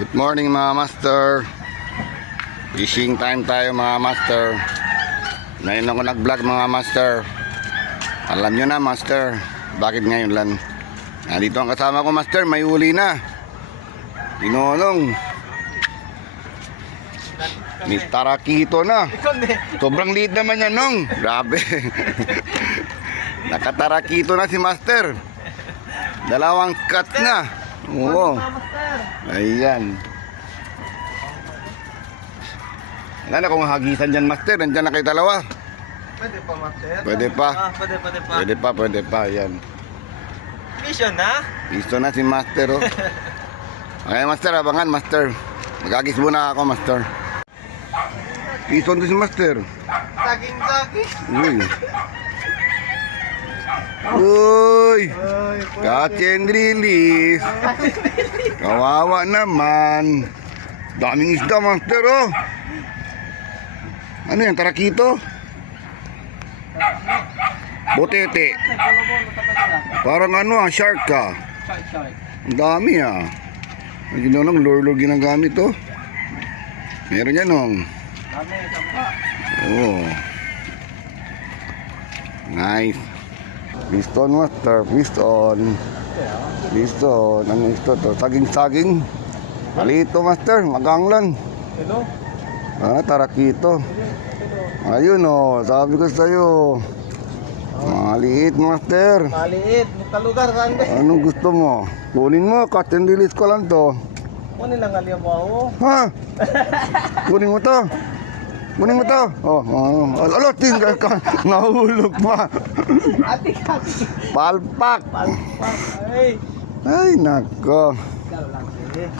Good morning mga master. Fishing time tayo mga master. Ngayon ako nag-vlog mga master. Alam nyo na master, bakit ngayon lang? Nandito ang kasama ko master, may uli na. Tinulong. May tarakito na. Sobrang liit naman yan nung. Grabe. Nakatarakito na si master. Dalawang cut na. Oo. Ayan. Wala na kung hagisan dyan master. Nandyan na kayo dalawa. Pwede pa, master? Pwede pa. Pwede pa. Ayan. Mission na? Listo na si master oh. Okay master, abangan master. Magagis muna ako master. Listo na si master. Saging. Uy. Uy. Catch and release. Kawawa naman. Daming isda master oh. Ano yan, tarakito? Botete. Parang ano shark ka. Ang dami Ang ginanong lure ginagamit oh. Meron yan oh. Oh. Nice. Piston master, piston. Ano ito to? Saging. Palito master, maganglan. Hello? Tarakito. Ayun oh, sabi ko sa'yo. Maliit master. Maliit, lugar saan ba? Anong gusto mo? Kunin mo, cut and release ko lang to. Kunin lang aliya po ako. Ha? Kunin mo to. Oh. Alo, tinggal ka. Nahulog pa. Ati. Palpak. Ay, nako.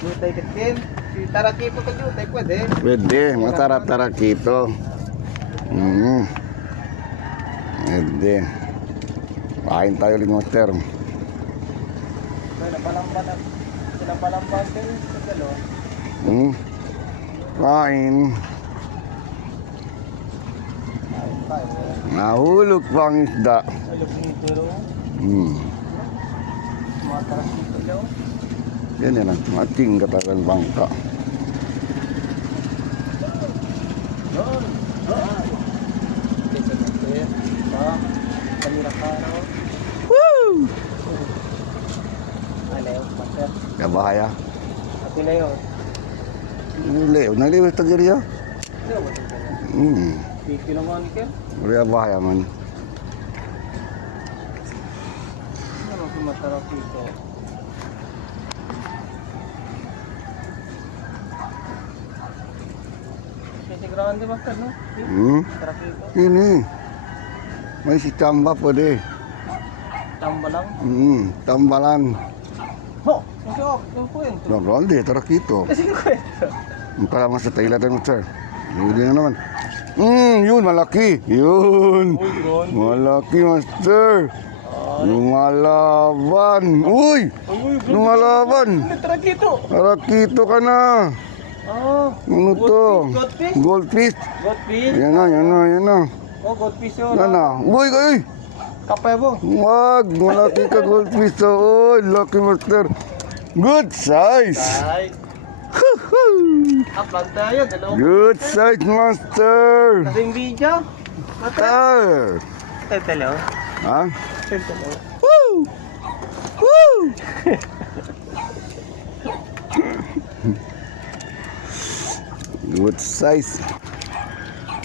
Jutay kitin. Si tarakito ka jutay, pwede. Pwede, masarap tarakito. Pwede. Kain tayo ulit master. Pinapalamban din sa dalo. Kain. Nahulog pa ang isda. Alok nito ro. Mga tarakito daw. Yan ang ating katakan bangka. Woo! Kabahaya. Ati na yun. Naliwis tagiri ya? Piki lang mga nikin. Uriya bahaya man. Ano sumatarap dito? Kasi grande master, no? Tarap dito. Ini. May si tamba pwede. Tamba lang. Tambalan. Ho! Kasi oh, yung kwento. Grande, tarakito. Kasi yung kwento. Para mas sa tayo natin master. Hindi na naman. Yun, malaki. Yun. Uy, grande. Malaki, master. Lumalaban. Uy! Lumalaban. Tarakito. Tarakito ka na. Ano to? Goldfish? Goldfish. Goldfish? Yan na. Oh, goldfish yun. Yan na. Uy! Kapay mo. Wag! Malaki ka goldfish. Uy! Lucky master. Good size. Ay. Upload tayo. Good size master. Kasing video. Master. Tentalo. Ha? Tentalo. Woo! Woo! Good size.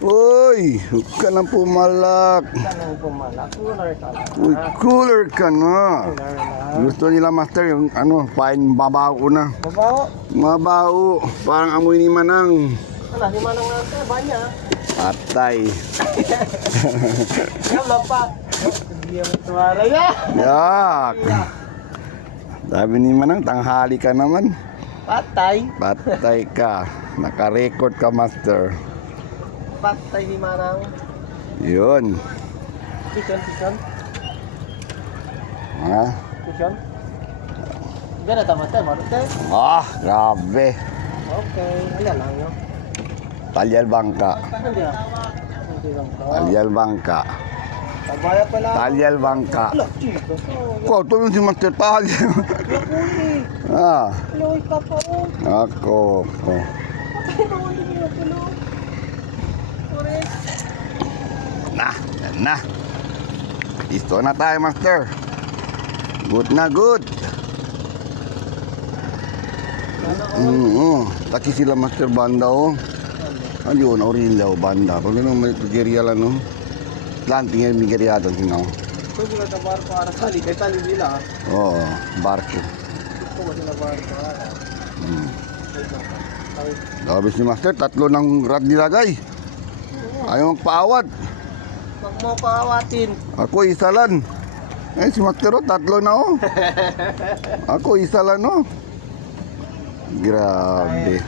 Uy, huwag ka na pumalak. Kanang pumalak. Cooler ka lang. Uy, cooler ka na. Cooler na. Gusto nila master yung fine babaw na. Babaw. Mabaho, parang amoy ni Manang. Wala, si Manang natin. Banya. Patay. Yung lapak. Hindi mo tuwala niya. Yak. Sabi ni Manang, tanghali ka naman. Patay. Patay ka. Naka-record ka master. Patay si Manang. Yun. Pison. Ha? Pison. Gana tamat tayo, marunong tayo. Grabe. Okay, ayan lang yun. Talyal bangka. Hindi lang to. Talyal bangka. Tabaya pala. Talyal bangka. Ala, chika. Ko, ito yung si Master Talyal. Lakuli. Ah, Loy ka pa oh. ako. Oh. Patay na wala nila pala. Correct. Yan na. Listo na tayo, Master. Good na good. Taki sila Master banda oh. Ayun, Aurelio banda. Pag ano may gerya lang no. Planting yung gerya doon sino. Ito sila sa bar para tali. Kaya tali nila. Oo, barko. Ito ba sila bar para? Sabi si Master, 3 ng rad nilagay. Ayaw magpaawat. Pag mo paawatin. Ako isa lang. Eh si Master 3 na oh. Ako isa lang oh. Grabe.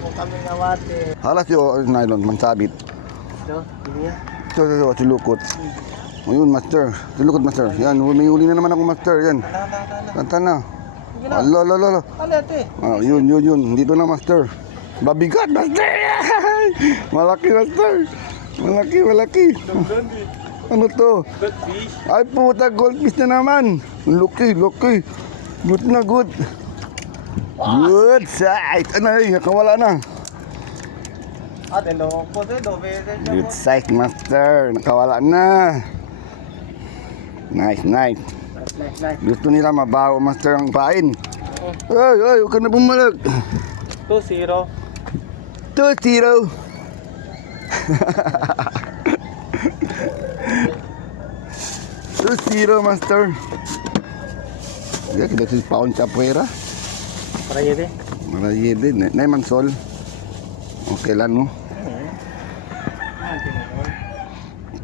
Kung kami ngawatin. Halas yung nylon, mansabit. No, hindi yan. So, silukot. Ayun, Master. Silukot, Master. Yan, may huli na naman ako, Master. Yan. Tala. Tanta na. Sige na. Ala. Ano ito eh? Ah, yun. Dito na, Master. Babigat, Master. Malaki, Master. Malaki. Ano to? Good fish. Ay, puta, goldfish na naman. Lucky. Good na good. Good size. Ano, nakawala na. Ate, loko to. Dobe. Good size, Master. Nakawala na. Nice. Nice. Gusto nila mabaho, Master, ang pain. Ay, huwag ka na bumalag. 2-0. 2-0. 2-0, Master. Ya, kita si pound capoeira. Para yun eh. Marayede. Nay mansol. Okay lang, no?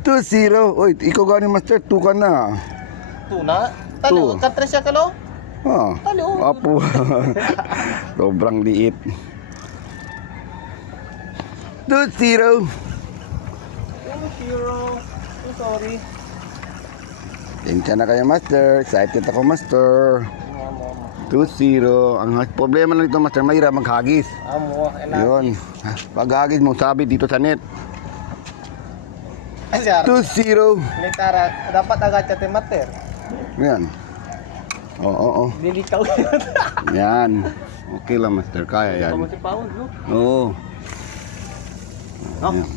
2-0. Oy, ikaw gani, Master. 2 ka na. Tuna? Talo, Two. katresya ka lo? Ah, Talo. apo. Sobrang liit. 2-0. 2-0. Sorry. Tensya na kayo, Master. Excited ako, Master. 2-0. Ang problema lang dito, Master, mahirap maghagis. Amo, Yun. Pag hagis mo, sabi dito sa net. Asyar. 2-0. Nitara, dapat agad siya mater. Yan. Oo. Lilikaw yun. Yan. Okay lang, Master. Kaya yan. Kamu si Paul, no? Oo. No? Yan.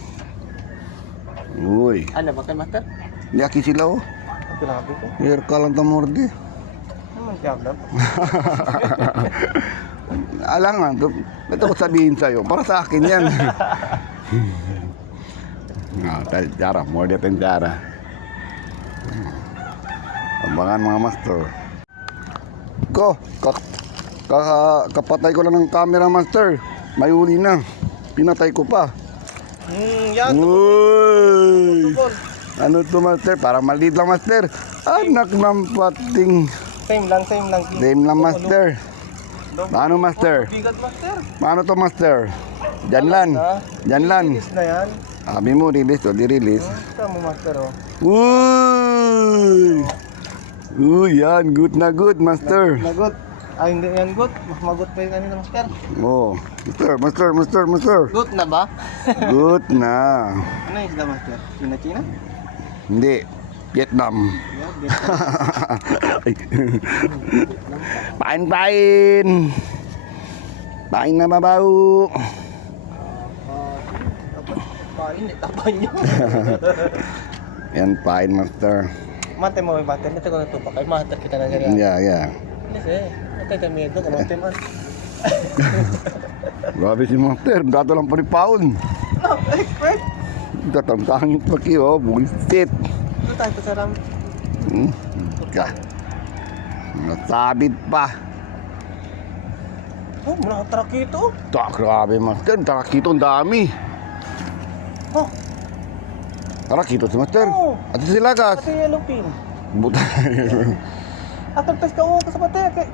Uy. Ano ba kay mater? Yaki sila, oh. Grabe ko. Air ka lang tamordi. Naman siya, vlog. Alangan, ito ko sabihin sa'yo. Para sa akin yan. Tara, more than tara. Abangan mga Master. Kapatay ko lang ng camera, Master. May huli na. Pinatay ko pa. Yan. Uy! Tukol. Ano to, Master? Para maliit lang, Master. Anak ng pating. Same lang. Same lang, Master. Paano, Master? Bigat, master. Paano to, Master? Diyan lang. Release na yan. Sabi mo, release o di-release. Tama, master, oh. Uy! Yan. Good na good, Master. Nagot. Ay, hindi yan good. Mas magot pa yung kanina, master. Oh, Master. Good na ba? Good na. Ano yung isda, master? China? Hindi. Vietnam. Yeah, good. Pain. Pain na mabaho. Pain, tapan nyo. Yan, pain, Master. Mate mo, master. Ito ko natupak. Ay, master kita na ganyan. Yeah. Yes, eh. Ito kami ito. Kamate man. Grabe si Master. Dato lang pa ni Paul. No, expert. Tatangtangin pa kayo. Bullshit. Ito tayo sa ram. Nasabit pa. Oh, nakatrak ito. Grabe, Master. Tarakito ang dami. Oh, Tarakito si Master. Oo. At si Lagas. pati yellow pin. Buta. Atang pes ka ka sa pati.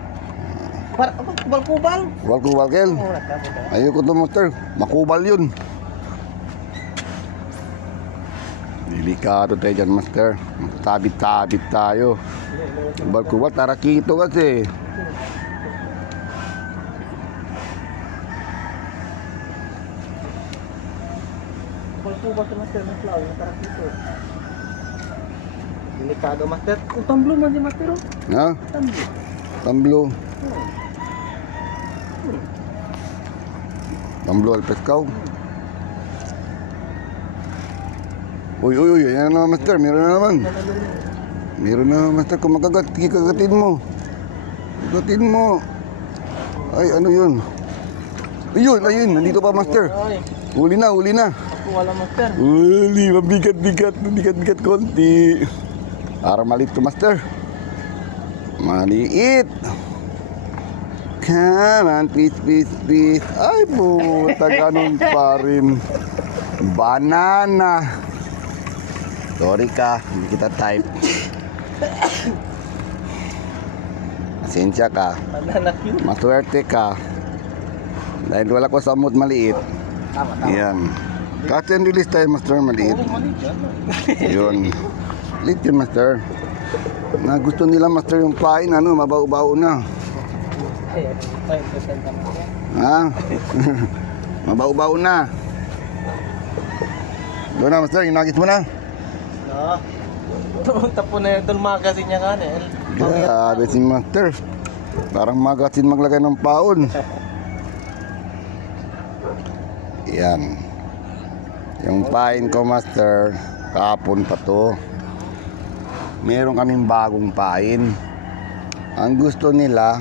Para apa kubal-kubal. Kubal, Kel. Oh, nakabot. Ayoko to, Master. Makubal yun. Delikado tayo dyan, Master. Tabit-tabit tayo. Kubal, tarakito kasi. Kubal-kubal si master ng flower. Nakarap dito. Delikado master. Kung tamblo man si master oh. Ha? Tamblo. Tamblo. Oh. Tamblo al pescaw. Uy, uy, uy. Ayan na master. Meron na naman. Meron na master. Kung makagat, kagatin mo. Kagatin mo. Ay, ano yun? Ayun, ayun. Nandito pa master. Ay, Huli na, huli na. ako wala master. Uli, mabigat-bigat konti. Para maliit to master. Maliit. Come on, please. Ay, puta, ganun pa rin. Banana. Sorry ka, hindi kita type. Pasensya ka. Banana cute. Maswerte ka. Dahil wala ko sa mood maliit. Tama. Yan. Catch and release tayo, master, maliit. Oo, maliit yan. Yun. Lit yun, master. Na gusto nila, master, yung pain, ano, mabaw-baw na. Ay, 5% naman yan. Ha? Mabaw-baw na. Doon na, master, inagis mo na. No. Tapo na yung magazine niya kan eh. Grabe si master. Parang magasin maglagay ng paon. Yan. Yung pain ko, master, kahapon pa to. Meron kaming bagong pain. Ang gusto nila,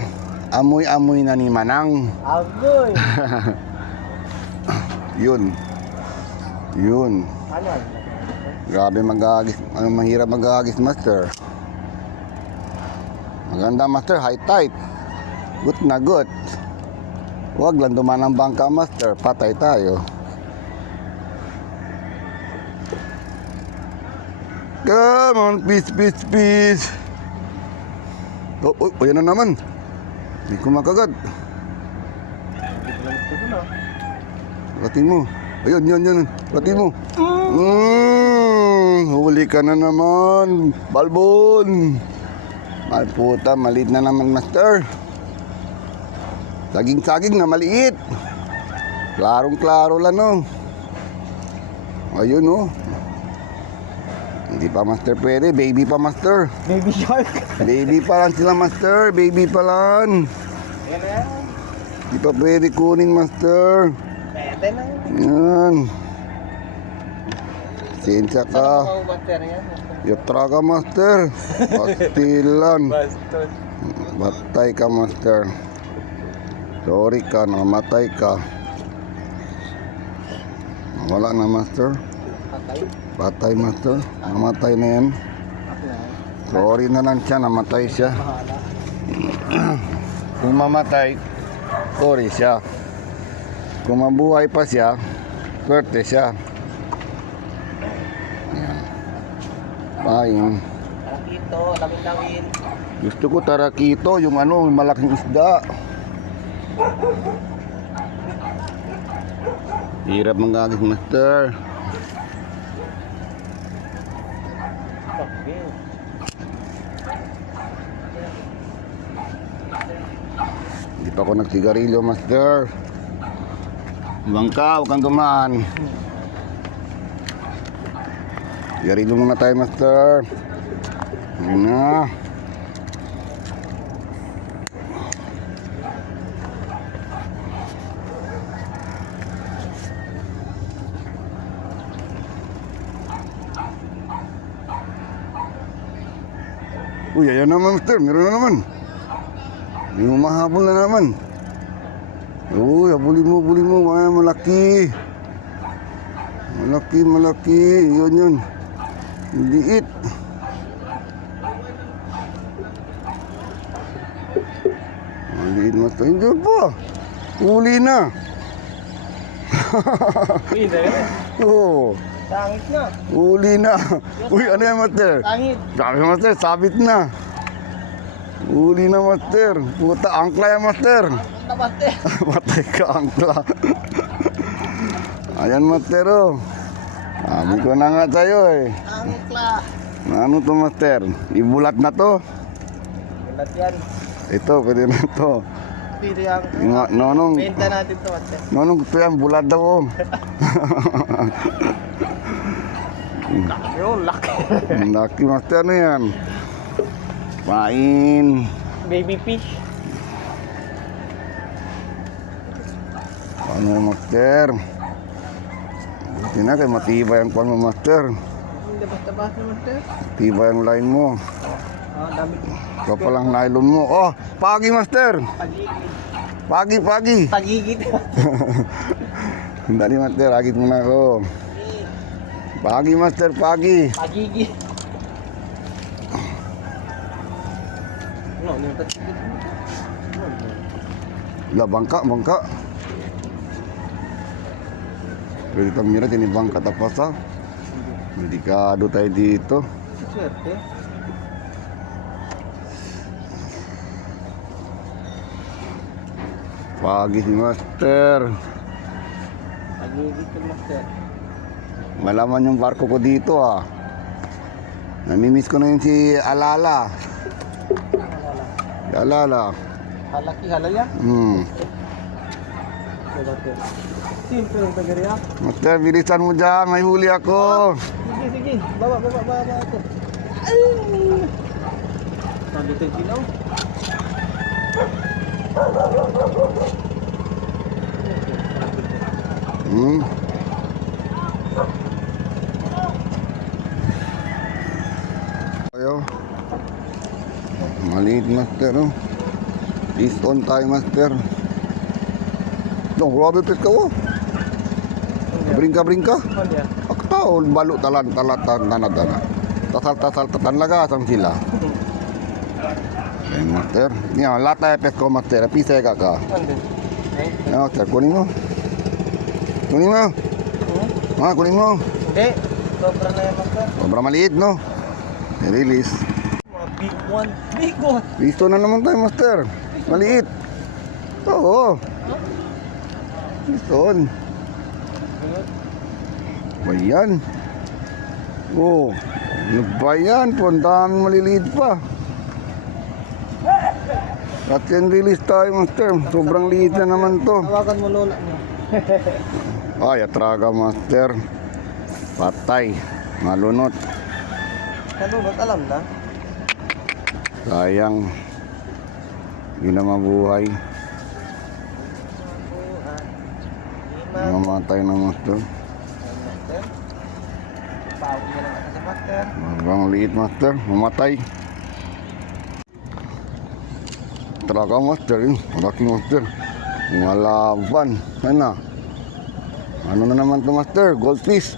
amoy-amoy na ni Manang. Agoy. Yun. Yun. Ano? Grabe mag-agis. Ano, mahirap mag-agis, master. Maganda, master. High tight. Good na good. Huwag lang dumaan ang bangka, master. Patay tayo. Come on, peace. Oh, yan na naman. Hindi ko makagat. Rating mo. Ayun. Rating mo. Huli ka na naman. Balbon. Ay puta, maliit na naman, master. Saging-saging na maliit. Klarong-klaro lang, no. Ayun, no. Hindi pa, master, pwede. Baby pa, master. Baby shark. Baby pa lang sila, master. Baby pa lang. Yan na yan. Hindi pa pwede kunin, master. Pwede na yun. Yan. Sensya Saan ka. ako master yan? Yatra ka, master. Pastilan. Bastos. Batay ka, master. Sorry ka, namatay ka. Wala na, master. Patay. Patay, master. Namatay na yan. Sorry na lang siya, namatay siya. Mahala. Kung mamatay, sorry siya. Kung mabuhay pa siya, swerte siya. Yan. Pain. Tarakito, lawin-lawin. Gusto ko tarakito, yung ano, yung malaking isda. Hirap mangagis, master. Okay. Hindi pa ako nagsigarilyo, master. Bangka, huwag kang dumaan. Sigarilyo muna tayo, master. Yun na. Uy, ayan naman, master. Meron na naman. May humahabol na naman. Uy, habulin mo. Ay, malaki. Malaki. Yun. Liit. Maliit, master. Hindi pa. Huli na. Uy, dahil. Oo. Tangit na. Huli na. Uy, ano yan, master? Tangit. Sabi, master, sabit na. Huli na, master. Puta, angkla yan, master. Nabate. Patay ka, angkla. Ayan, master, oh. Sabi ko na nga sa'yo, eh. Tangit la. Ano to, master? Ibulat na to. Bulat yan. Ito, pwede na to. pili ang... Nonong, Benta natin to, master. nonong gusto yan, bulad daw oh. Yun, laki. Ang laki master, ano yan? Pain. Baby fish. Ano yung master? Buti na kayo matibay ang kwan mo master. Hindi basta-basta, master. Matibay ang line mo. Dami. Ikaw palang nylon mo. Oh, pagi master. Pagigit. Pagi. Pagigit. Dali master, agit mo na ako. Pagi master, pagi. Pagigit. No, yung pagigit. La, bangka. Pwede kang mira, tinibangka tapos ha. Delikado tayo dito. Swerte. Pagi si master. Pagigit yung master. Malaman yung barko ko dito ah. Namimiss ko na yun si Alala. Si Alala. Halaki halaya. Master. Simple ang tagariya. Master, bilisan mo dyan. May huli ako. Sige. Baba ako. Ay! Sabi tayo silaw. Ayo. Maliit master oh. Is on tayo master. Dong, grabe pes ka oh. Bringka. Oh, yeah. Aktaon, balo talan, tanadana. Tasal, lagasang sila. Ayun master. Yan, lata pes ko master. Pisay ka. Ande. Yan master, kunin mo. Kunin mo. Kunin mo. Hindi. Sobra na yan, master. Sobrang maliit no. Release. Mga big one. Big one. Listo na naman tayo master. Maliit. Oo. Listo. Ba yan? Oh, ano ba yan? Ang daming maliliit pa. At yan release tayo master. Sobrang liit na naman to. Hawakan mo lola niya. Ay, atraga master. Patay. Malunot. Ano ba't alam na? Sayang. Hindi na mabuhay. Mamatay na master. Master. Pawag niya lang sa master. Sobrang liit master. Mamatay. Atraga master. Malaki master. Malaban. Ano? Ano na naman to master? Goldfish.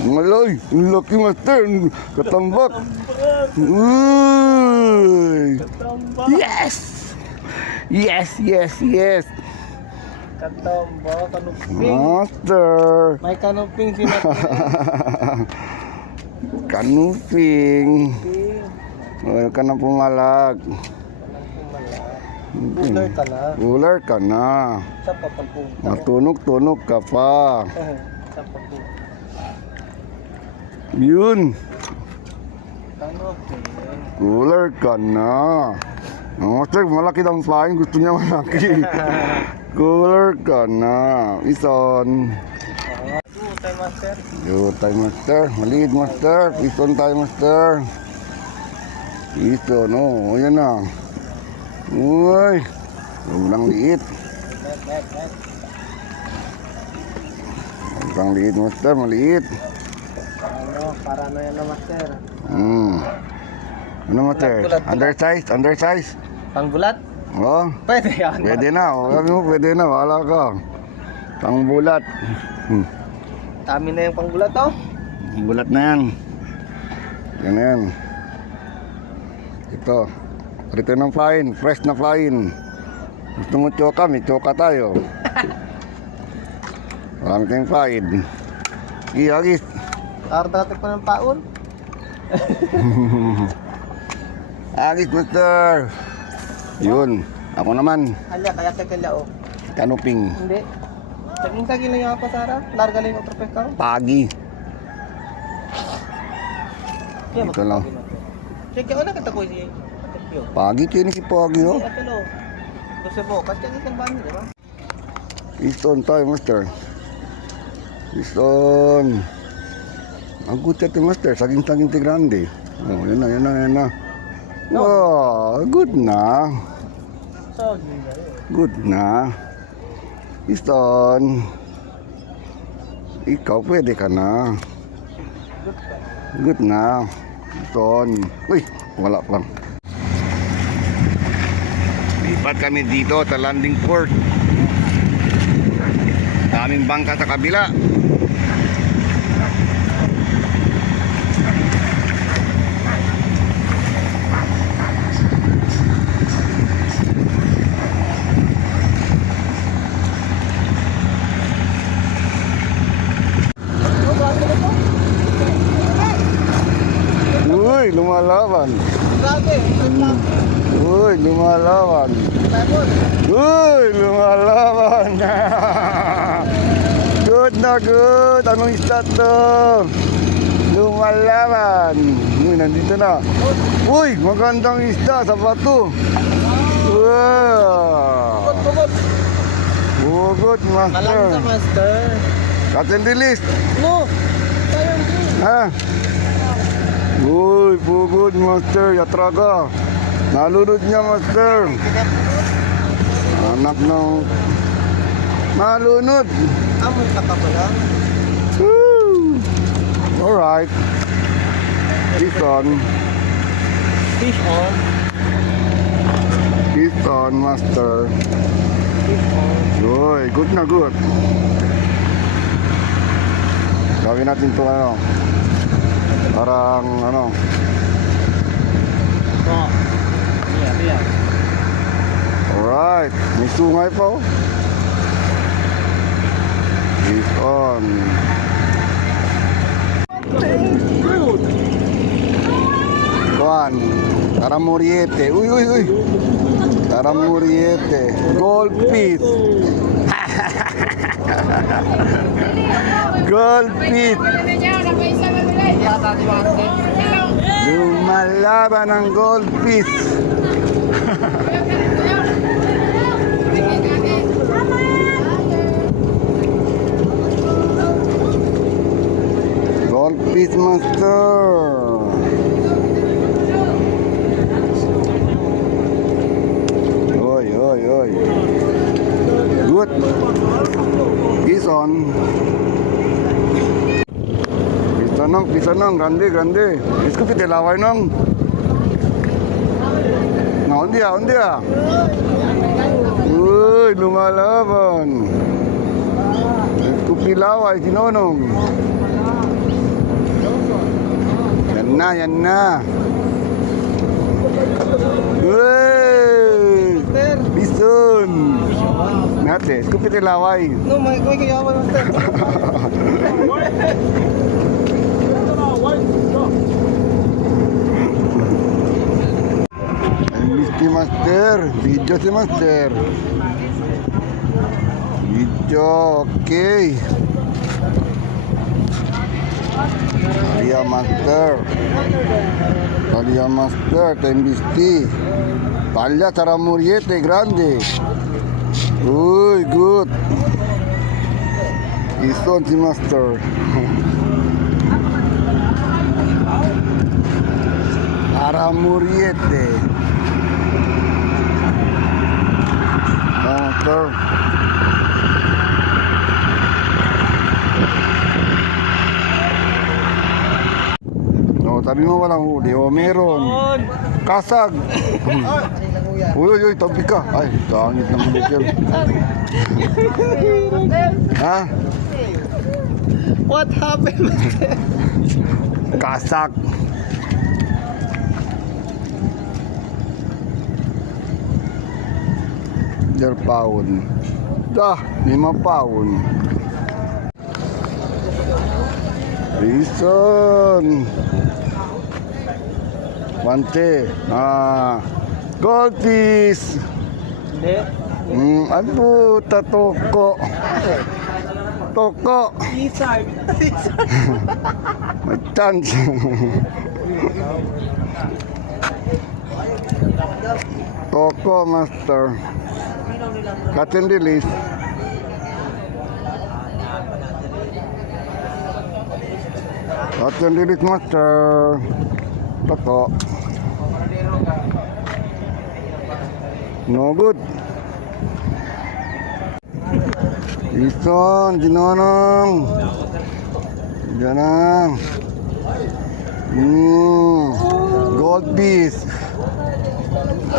Malay, ang laki master, katambak. Uy! Yes! Katombo, kanuping. Master! May kanuping si master. Kanuping. Huwag ka na pumalag. Ular ka na. Ular ka na. Sa papagpunta. Matunog-tunog ka pa. Sa papagpunta. Yun. Kanuping. Ular ka na. Master, malaki daw ang flying. Gusto niya malaki. Cooler ka na. Ison. Tayo master. Tayo master. Maliit master. Ison tayo master. Ison, oh. Ayan na. Uy. Sobrang liit. Sobrang liit master. Maliit. Para ano yan na master? Ano master? Undersize? Pangbulat? Oh. Pwede yan. Pwede na. Oh. Sabi mo, pwede na. Wala ka. Pangbulat. Dami na yung pangbulat oh. Bulat na yan. Yan na yan. Ito. Rito ng flying. Fresh na flying. Gusto mo choka? May choka tayo. Marami tayong flying. Agis. Ardatik pa ng paon. Agis, master. Yun. Ako naman. Alya, kaya kaya oh. Kanuping. Hindi. Saging-saging lang yung kapasara. Larga lang yung otro pescado. Pagi. Kaya Ito lang. Sige, ano kata ko siya? Yo. Pagi kayo ni si Pagi, oh. Ate lo. Kasi po, kasi isang bahay, di ba? Piston tayo, master. Piston. Ang good ito, master. Saging-saging ti grande. Oh, yan na, yan na, yan na. Wow, good na. Saging na Good na. Piston. Ikaw, pwede ka na. Good na. Piston. Uy, wala pa. Lipat kami dito sa landing port. Daming bangka sa kabila. Uy, lumalaban. Grabe, Uy, lumalaban. lemon. Uy, lumalaban. Good na good. Anong isda to? Lumalaban. Uy, nandito na. Uy, magandang isda sa bato. Wow. Bukod. Bugot, master. Malang sa master. Captain Dilis. No. Tayo hindi. Ha? Uy, bugot, master. Yatraga. Nalunod niya, master. Anak ng... Nalunod. Amoy ka pa pala. Woo! Alright. Piston. Fish on. Piston, master. Fish on. Uy, good na good. Gawin natin ito ano. Parang ano. Oh. Iya. Alright. May sungay pa oh. Piston. Kuan. Taramuriete. Uy. Taramuriete. Gold piece. Gold piece. Lumalaban ang gold piece. Gold piece, master. Oy. Good. Pison. Pisanong, grande. Isko kita laway nong. Nah, undi ya. Uy, lumalaban. Isko pilaway, sinonong. Yan na. Uy, bison. Nate, isko kita laway. No, may kayaman master. Misti master, video si master. Video, okay. Talia master, tembisti. Talia taramuriete grande. Uy, good. Ison si master. Taramuriete. Master. No, tabi mo walang huli. O, meron. Kasag. Uy, tabi ka. Ay, tangit ng bulikil. Ha? What happened, master? Kasag. Der paun. Dah, 5 paun. Bison. Wante. Goldfish. Hindi. Ano, tatoko. Toko. Isay. May chance. Toko, master. Cut and release. Cut and release, master. Toko. No good. Ison, dinonong. Ganang. Gold piece.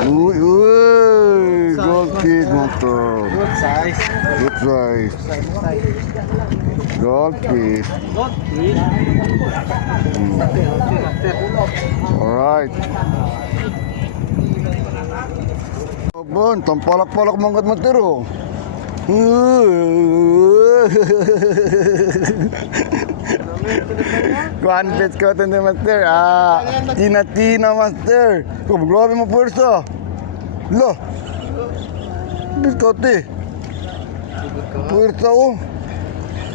Uy, uy, gold piece, master. Good size. Good size. Gold piece. Good. Please. Alright. Bon, tampalak-palak mangkat matero. Confess ko ito ni master. Tina-tina master. Kung grabe mo pwersa. Lo. Biskote. Pwersa oh.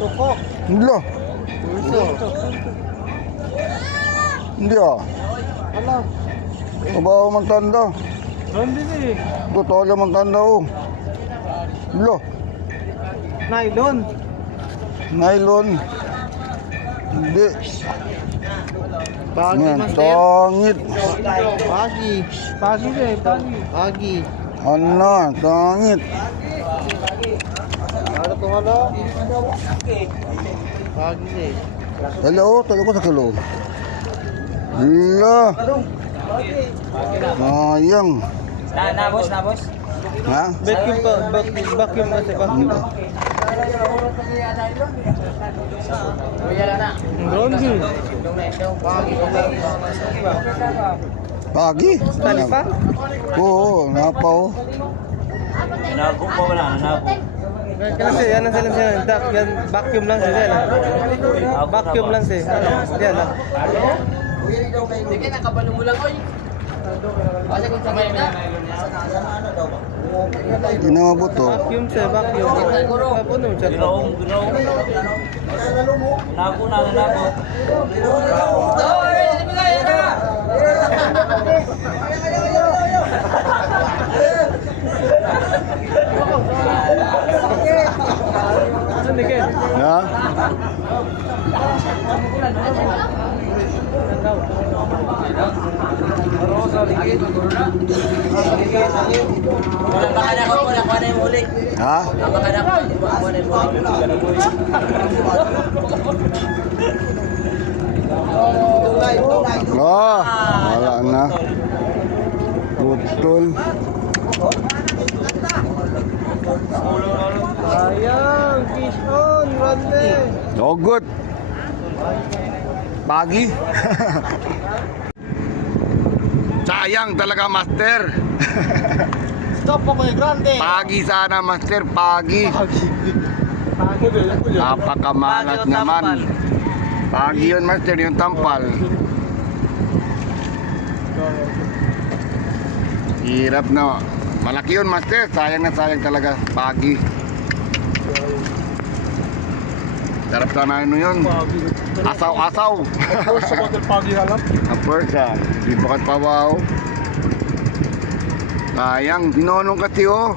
Toko. Lo. Pulso. Hindi ah. Ala. Kabaho man tanda. Hindi ni. Totoo man tanda oh. Lo. Nylon. Nylon. Hindi. Pagi Yan, master. tangit. Pagi. Pagi deh. Pagi. Pagi. Ano, tangit. Ada tuh halo. Pagi deh. Hello, talo ko sa kilo. Hala. Sayang. Na boss, na boss. Ha? Vacuum pa. Vacuum masih vacuum. Bronze. Pagi? Tali pa? Oo, napaw. Nago pa wala, nago. Kasi yan ang sila. Yan vacuum lang sila. Vacuum lang sila. Yan lang. Sige, nakabalo mo lang, oy. Kasi kung sabay na. Tinabot to. Vacuum sila. Vacuum. Puno siya. Ginaong. Nago na, nago. Ano ni Ken? Ha? Wala baka na ako, nakuha na yung huli. Ha? Baka na ako, nakuha na yung huli. Wala na. Putol. Sayang, fish on, rande. Dogot. Pagi. Sayang talaga, master. Stop ako yung grande. Pagi sana, master. Pagi. Napakamalat naman. Pagi yun, master. Yung tampal. Hirap na. Malaki yun, master. Sayang na sayang talaga. Pagi. Sarap sana ano yun. Asaw-asaw. Sa hotel pagi halap. Apersa. Di bakat pawaw. Sayang. Dinonong kasi oh.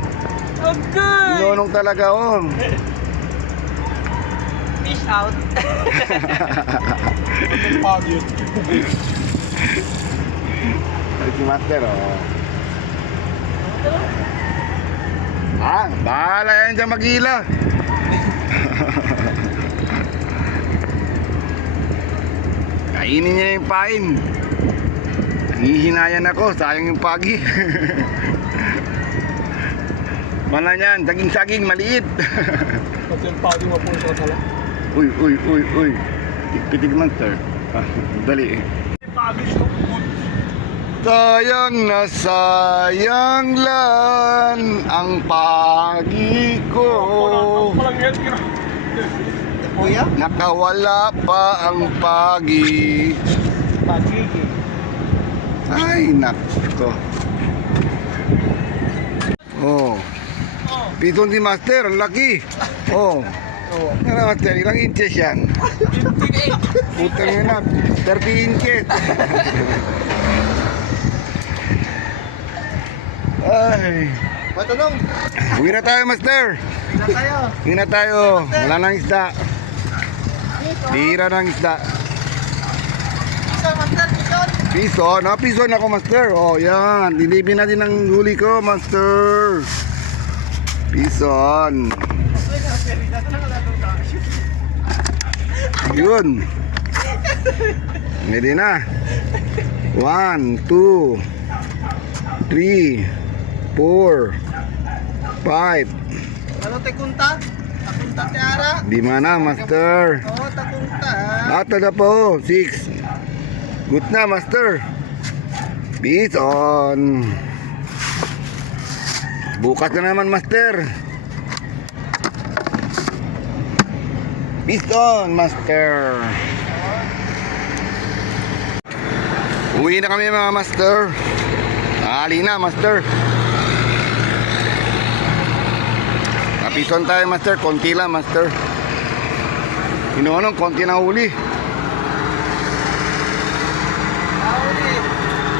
Okay. Dinonong talaga oh. Fish out. Pagi. Ay, si master oh. Bahala yan dyan mag-ila. Kainin niya yung pain. Hihinayan ako, sayang yung pagi. Mana yan, saging-saging, maliit. Hotel pagi mo po sa sala. Uy. Pitig master. Dali eh. Sayang na sayang lan ang pagi ko. Kuya? Nakawala pa ang pagi. Pagi. Ay, nako. Oh. Pitong di master, ang laki. Oh. Ano master, ilang inches yan? Putang yun na, 30 inches. Ay. Patulong. Uwi na tayo, master. Na tayo. Uwi na tayo. Wala nang isda. Tira ng isda. Isa, master, pison. Pison. Pison ako, master. Oh, yan. Dilipin natin ang huli ko, master. Pison. Yun. Pwede na. 1, 2, 3, 4, 5. Ano te kunta? Takunta te ara. Di mana, master. Oo, takunta. At na po, 6. Good na, master. Pison. Bukas na naman, master. Pison, master. Uwi na kami mga master. Ali na, master. Napison tayo, master. Konti lang, master. Inoonong, konti na huli.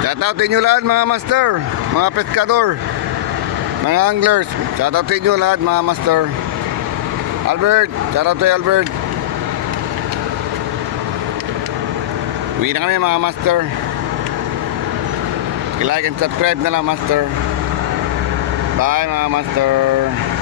Shoutoutin nyo lahat mga master, mga pescador, mga anglers. Shoutoutin nyo lahat mga master. Albert, shoutout to Albert. Uwi na kami mga master. I-like and subscribe na lang master. Bye mga master.